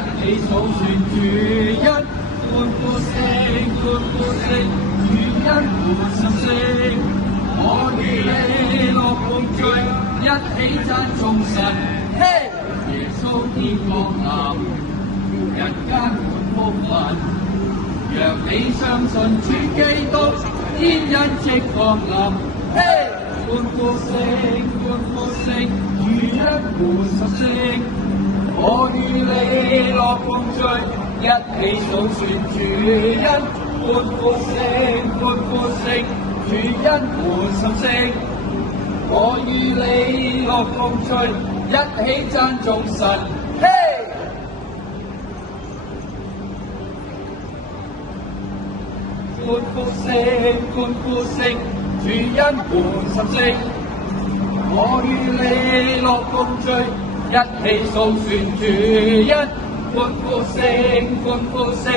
起數算主恩，歡呼聲，歡呼聲，主恩滿心聲。我與你樂共聚，一起讚頌神。嘿，耶穌天降臨，人間滿福分。若你相信主基督，天恩即降臨。嘿，歡呼聲，歡呼聲，主恩滿心聲。我與你樂共聚，一起數算主恩，歡呼聲，歡呼聲，主恩滿心聲。我與你樂共聚，一起讚頌神。嘿！歡呼聲，歡呼聲，主恩滿心聲。我與你樂共聚，一起數算主恩，歡呼聲，歡呼聲，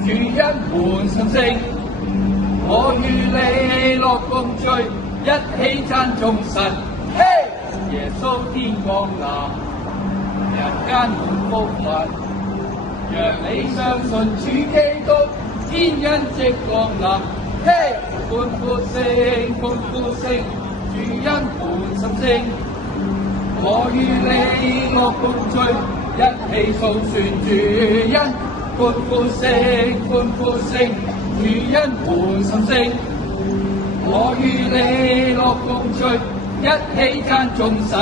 主恩滿心聲。我與你樂共聚，一起讚頌神。嘿，耶穌天降臨，人間滿福分。若你相信主基督，天恩即降臨。嘿，歡呼聲，歡呼聲，主恩滿心聲。我與你樂共聚，一起數算主恩，歡呼聲，歡呼聲，主恩滿心聲。我與你樂共聚，一起讚頌神。